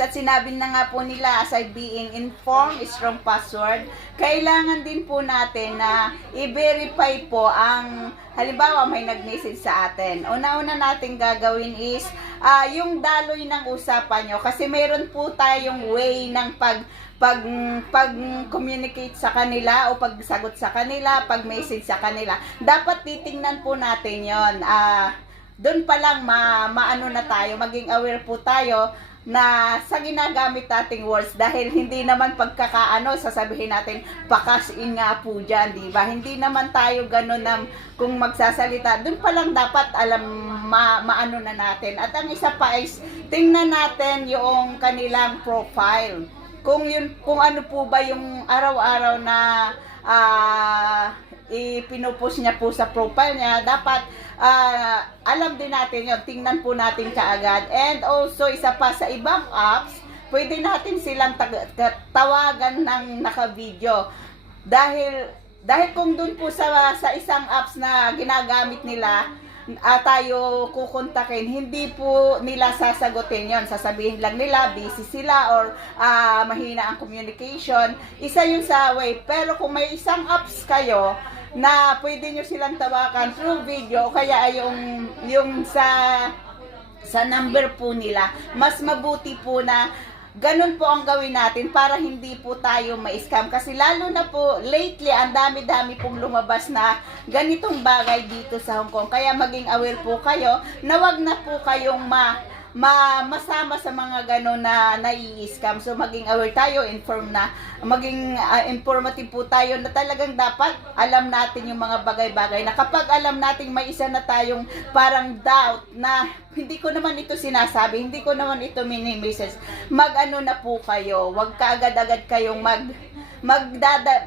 at sinabi na nga po nila, aside being informed, strong password, kailangan din po natin na i-verify po ang, halimbawa may nag-message sa atin. Una-una natin gagawin is, yung daloy ng usapan nyo. Kasi meron po tayong way ng pag-communicate sa kanila o pagsagot sa kanila, pag-message sa kanila. Dapat titingnan po natin yon. Doon pa lang maano na tayo, maging aware po tayo na sa ginagamit nating words, dahil hindi naman pagkakaano sasabihin natin pakasin nga po dyan, di ba? Hindi naman tayo ganun na kung magsasalita. Doon pa lang dapat alam maano na natin. At ang isa pa is tingnan natin yung kanilang profile. Kung ano po ba yung araw-araw na ipinupost niya po sa profile niya, dapat alam din natin yun, tingnan po natin kaagad. And also, isa pa sa ibang apps, pwede natin silang tawagan ng naka-video. Dahil kung dun po sa isang apps na ginagamit nila, tayo kukontakin, hindi po nila sasagutin yon. Sasabihin lang nila busy sila or mahina ang communication. Isa yun sa way. Pero kung may isang apps kayo na pwede nyo silang tawagan through video, kaya yung sa number po nila, mas mabuti po na ganun po ang gawin natin para hindi po tayo ma-scam. Kasi lalo na po lately, ang dami-dami pong lumabas na ganitong bagay dito sa Hong Kong. Kaya maging aware po kayo na wag na po kayong masama sa mga gano'n na nai-scam. So maging aware tayo, maging informative po tayo na talagang dapat alam natin yung mga bagay-bagay na kapag alam natin may isa na tayong parang doubt na hindi ko naman ito sinasabi, hindi ko naman ito mini-message, mag-ano na po kayo, wag kaagad-agad kayong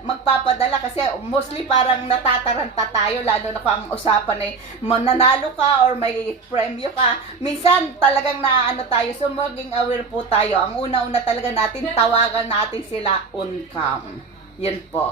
magpapadala, kasi mostly parang natataranta tayo, lalo na kung ang usapan ay mananalo ka or may premyo ka. Minsan talagang naano tayo, so maging aware po tayo. Ang una-una talaga natin, tawagan natin sila on cam. Yun po.